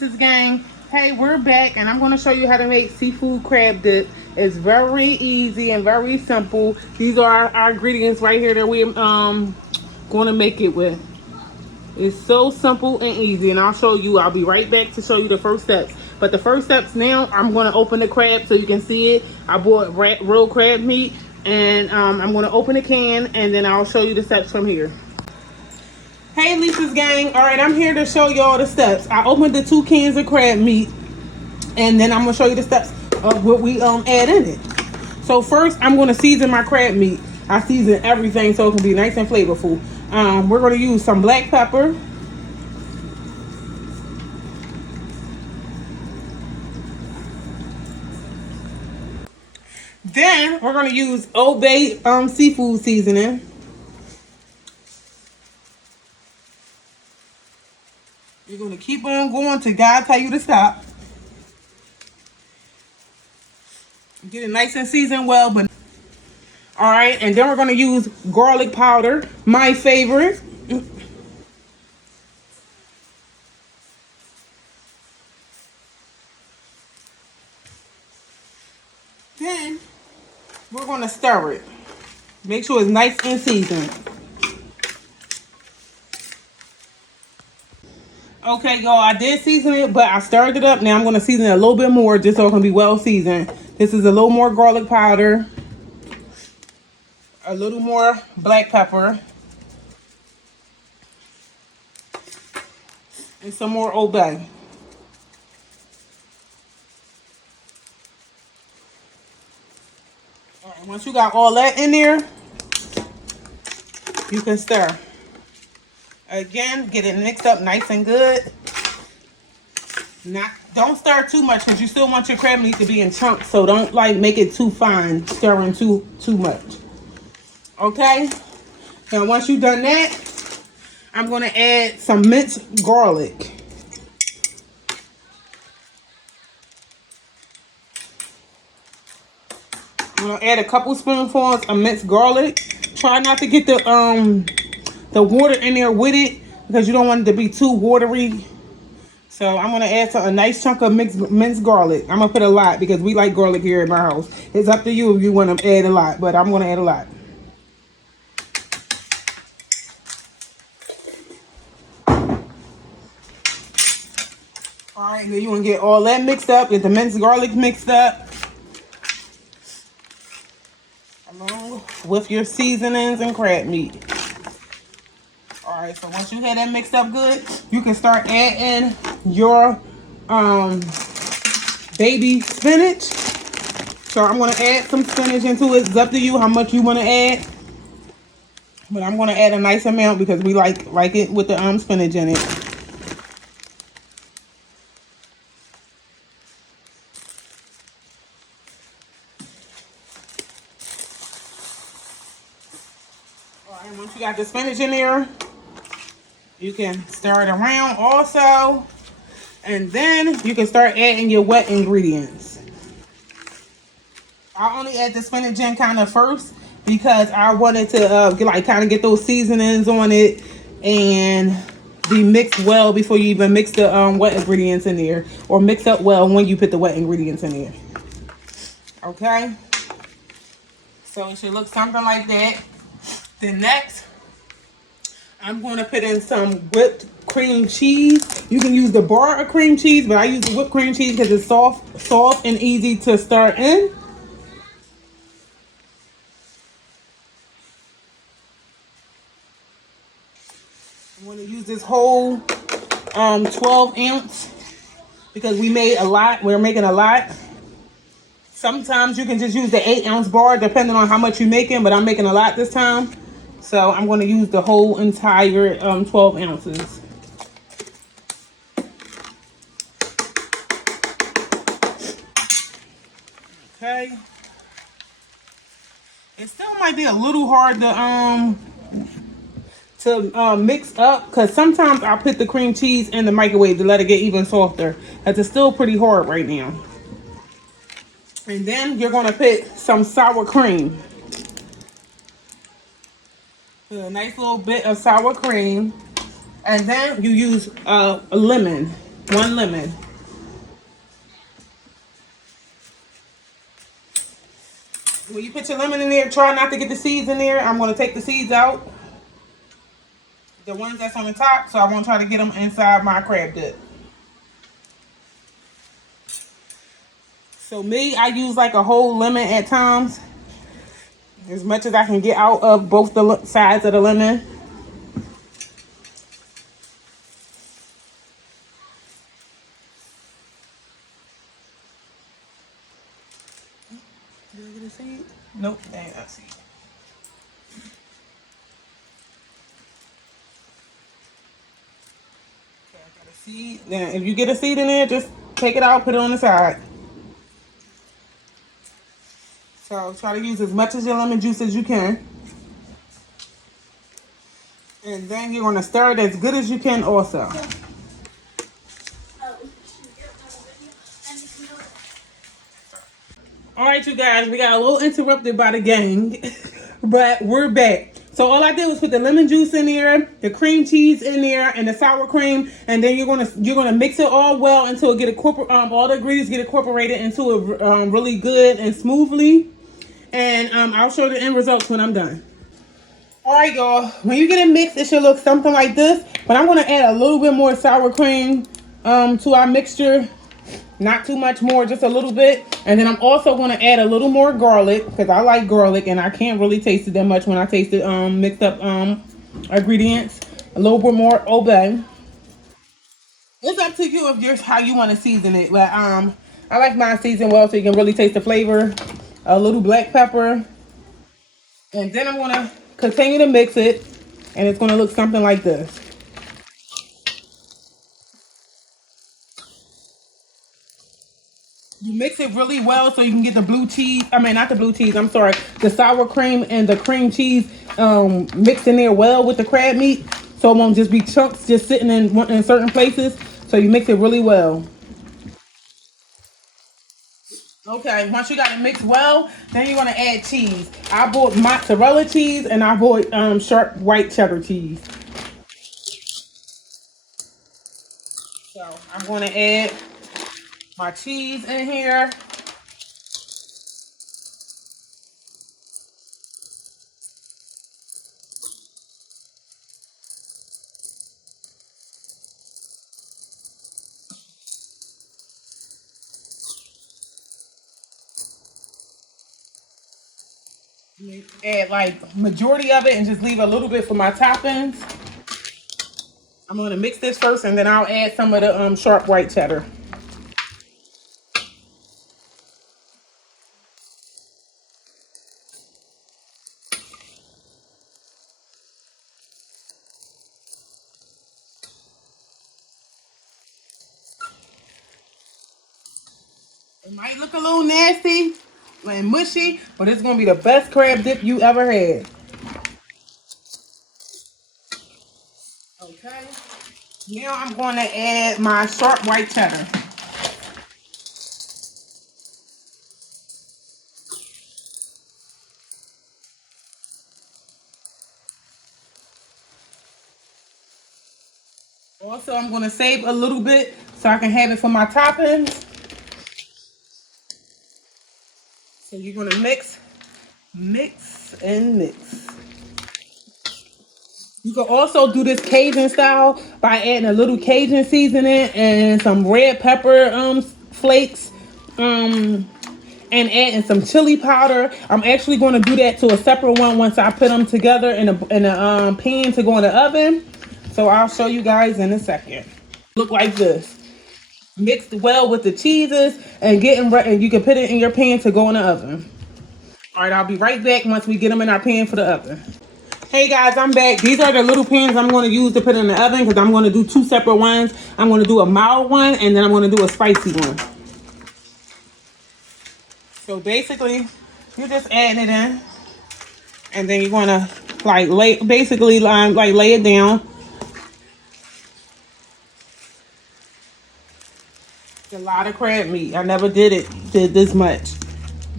Lisa's gang. Hey, we're back and I'm going to show you how to make seafood crab dip. It's very easy and very simple. These are our ingredients right here that we're going to make it with. It's so simple and easy, and I'll show you. I'll be right back to show you the first steps. But the first steps now, I'm going to open the crab so you can see it. I bought real crab meat, and I'm going to open the can, and then I'll show you the steps from here. Hey, Lisa's gang. All right, I'm here to show you all the steps. I opened the 2 cans of crab meat, and then I'm going to show you the steps of what we add in it. So first, I'm going to season my crab meat. I season everything so it can be nice and flavorful. We're going to use some black pepper. Then we're going to use Old Bay seafood seasoning. You're going to keep on going till God tell you to stop. Get it nice and seasoned well, but all right, and then we're going to use garlic powder, my favorite. Then we're going to stir it. Make sure it's nice and seasoned. Okay, y'all, I did season it, but I stirred it up. Now I'm going to season it a little bit more just so it can be well seasoned. This is a little more garlic powder, a little more black pepper, and some more Old Bay. All right, once you got all that in there, you can stir. Again, get it mixed up nice and good. Don't stir too much because you still want your crab meat to be in chunks, so don't like make it too fine, stirring too much. Okay? Now once you've done that, I'm going to add some minced garlic. I'm going to add a couple spoonfuls of minced garlic. Try not to get the water in there with it because you don't want it to be too watery. So I'm going to add a nice chunk of minced garlic. I'm going to put a lot because we like garlic here in my house. It's up to you if you want to add a lot, but I'm going to add a lot. All right, then you want to get all that mixed up, get the minced garlic mixed up, along with your seasonings and crab meat. All right, so once you have that mixed up good, you can start adding your baby spinach. So I'm going to add some spinach into it. It's up to you how much you want to add. But I'm going to add a nice amount because we like it with the spinach in it. All right, once you got the spinach in there, you can stir it around also. And then you can start adding your wet ingredients. I only add the spinach in kind of first because I wanted to kind of get those seasonings on it and be mixed well before you even mix the wet ingredients in there, or mix up well when you put the wet ingredients in there. Okay, so it should look something like that. Then next, I'm going to put in some whipped cream cheese. You can use the bar of cream cheese, but I use the whipped cream cheese because it's soft and easy to stir in. I'm going to use this whole 12 ounce because we made a lot. We're making a lot. Sometimes you can just use the 8-ounce bar depending on how much you're making, but I'm making a lot this time. So I'm going to use the whole entire 12 ounces. Okay. It still might be a little hard to mix up because sometimes I'll put the cream cheese in the microwave to let it get even softer. Because it's still pretty hard right now. And then you're going to put some sour cream. Put a nice little bit of sour cream. And then you use a lemon. 1 lemon. When you put your lemon in there, try not to get the seeds in there. I'm going to take the seeds out. The ones that's on the top, so I won't try to get them inside my crab dip. So me, I use like a whole lemon at times. As much as I can get out of both the sides of the lemon. Did I get a seed? Nope, that ain't a seed. Okay, I got a seed. Now, if you get a seed in there, just take it out, put it on the side. So try to use as much of your lemon juice as you can. And then you're going to stir it as good as you can also. All right, you guys, we got a little interrupted by the gang, but we're back. So all I did was put the lemon juice in there, the cream cheese in there, and the sour cream, and then you're gonna mix it all well until it get all the ingredients get incorporated into it really good and smoothly. And I'll show the end results when I'm done. All right, y'all. When you get it mixed, it should look something like this. But I'm gonna add a little bit more sour cream to our mixture. Not too much more, just a little bit. And then I'm also going to add a little more garlic because I like garlic and I can't really taste it that much when I taste it mixed up ingredients. A little bit more obey. It's up to you if you're how you want to season it. But I like mine seasoned well so you can really taste the flavor. A little black pepper. And then I'm going to continue to mix it. And it's going to look something like this. You mix it really well so you can get the blue cheese. I mean, not the blue cheese. I'm sorry. The sour cream and the cream cheese mixed in there well with the crab meat. So it won't just be chunks just sitting in certain places. So you mix it really well. Okay, once you got it mixed well, then you're going to add cheese. I bought mozzarella cheese and I bought sharp white cheddar cheese. So I'm going to add my cheese in here. Add like majority of it and just leave a little bit for my toppings. I'm going to mix this first and then I'll add some of the sharp white cheddar. It might look a little nasty and mushy, but it's going to be the best crab dip you ever had. Okay. Now I'm going to add my sharp white cheddar. Also, I'm going to save a little bit so I can have it for my toppings. So you're going to mix, and mix. You can also do this Cajun style by adding a little Cajun seasoning and some red pepper flakes and adding some chili powder. I'm actually going to do that to a separate one once I put them together in a pan to go in the oven. So I'll show you guys in a second. Look like this. Mixed well with the cheeses and getting ready. And you can put it in your pan to go in the oven. All right, I'll be right back once we get them in our pan for the oven. Hey guys, I'm back. These are the little pans I'm going to use to put in the oven because I'm going to do 2 separate ones. I'm going to do a mild one and then I'm going to do a spicy one. So basically, you're just adding it in and then you're going to like lay it down. It's a lot of crab meat. I never did this much,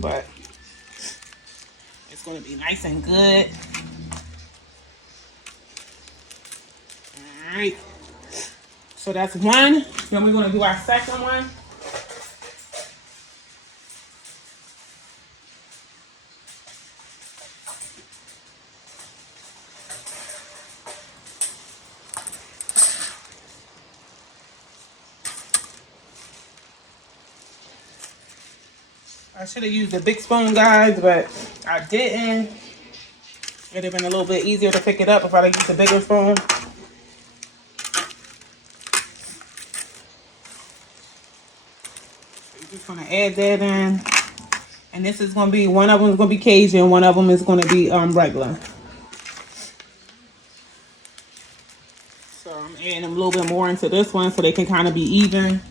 but it's going to be nice and good. All right. So that's one. Then we're gonna do our second one. I should have used a big spoon, guys, but I didn't. It'd have been a little bit easier to pick it up if I'd have used a bigger spoon. We're just gonna add that in. And this is gonna be, one of them is gonna be Cajun, one of them is gonna be regular. So I'm adding a little bit more into this one so they can kind of be even.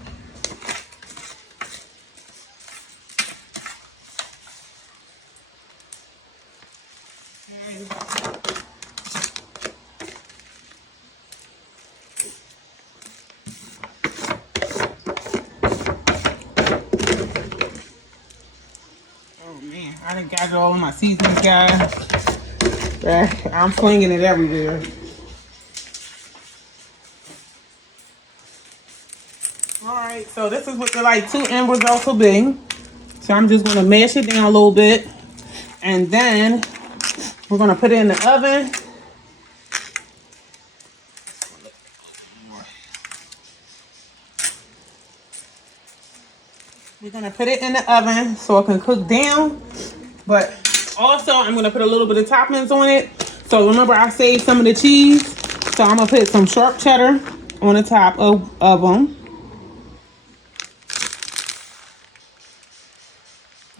I done got it all in my seasonings, guys. I'm flinging it everywhere. Alright, so this is what the like 2 end results will be. So I'm just going to mash it down a little bit. And then we're going to put it in the oven. We're going to put it in the oven so it can cook down. But also, I'm going to put a little bit of toppings on it. So remember, I saved some of the cheese. So I'm going to put some sharp cheddar on the top of them.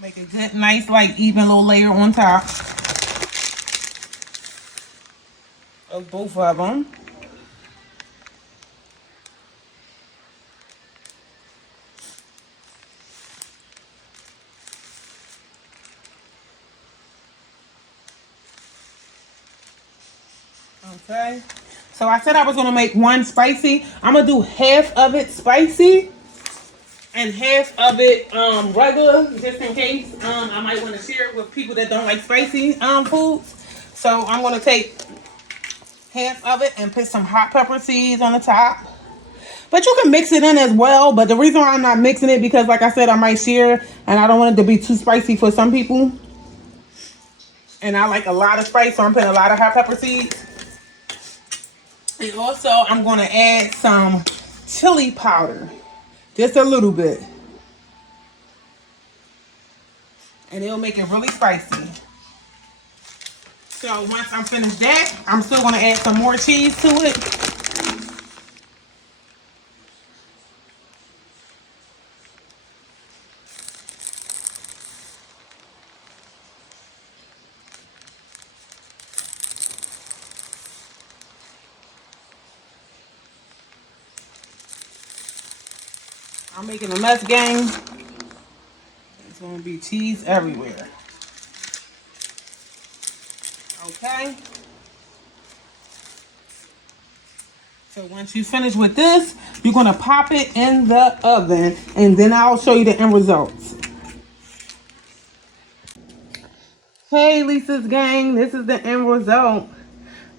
Make a good, nice, like, even little layer on top of both of them. Okay, so I said I was gonna make one spicy. I'm gonna do half of it spicy and half of it regular, just in case I might want to share it with people that don't like spicy foods. So I'm gonna take half of it and put some hot pepper seeds on the top. But you can mix it in as well. But the reason why I'm not mixing it, because like I said, I might share, and I don't want it to be too spicy for some people. And I like a lot of spice, so I'm putting a lot of hot pepper seeds. And also, I'm going to add some chili powder. Just a little bit. And it'll make it really spicy. So once I'm finished that, I'm still going to add some more cheese to it. I'm making a mess, gang. There's going to be cheese everywhere. Okay. So once you finish with this, you're going to pop it in the oven, and then I'll show you the end results. Hey, Lisa's gang, this is the end result.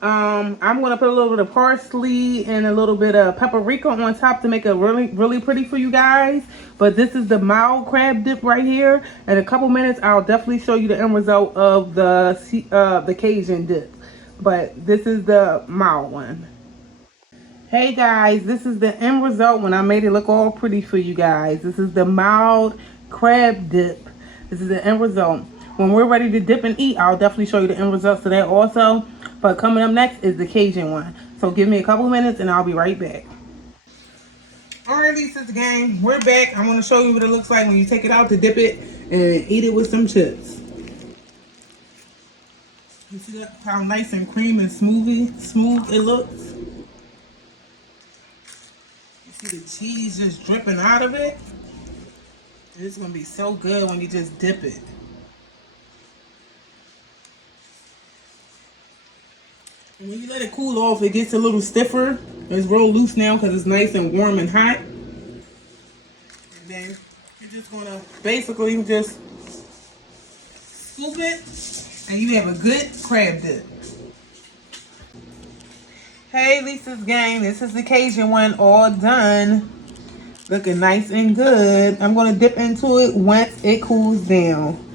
I'm going to put a little bit of parsley and a little bit of paprika on top to make it really pretty for you guys. But this is the mild crab dip right here. In a couple minutes, I'll definitely show you the end result of the Cajun dip. But this is the mild one. Hey guys, this is the end result when I made it look all pretty for you guys. This is the mild crab dip. This is the end result. When we're ready to dip and eat, I'll definitely show you the end results of that also. But coming up next is the Cajun one. So give me a couple minutes and I'll be right back. Alright, Lisa's gang, we're back. I'm going to show you what it looks like when you take it out to dip it and eat it with some chips. You see that, how nice and creamy and smooth it looks? See the cheese just dripping out of it? It's going to be so good when you just dip it. And when you let it cool off, it gets a little stiffer. It's real loose now because it's nice and warm and hot. And then you're just going to basically just scoop it and you have a good crab dip. Hey, Lisa's gang. This is the Cajun one all done. Looking nice and good. I'm going to dip into it once it cools down.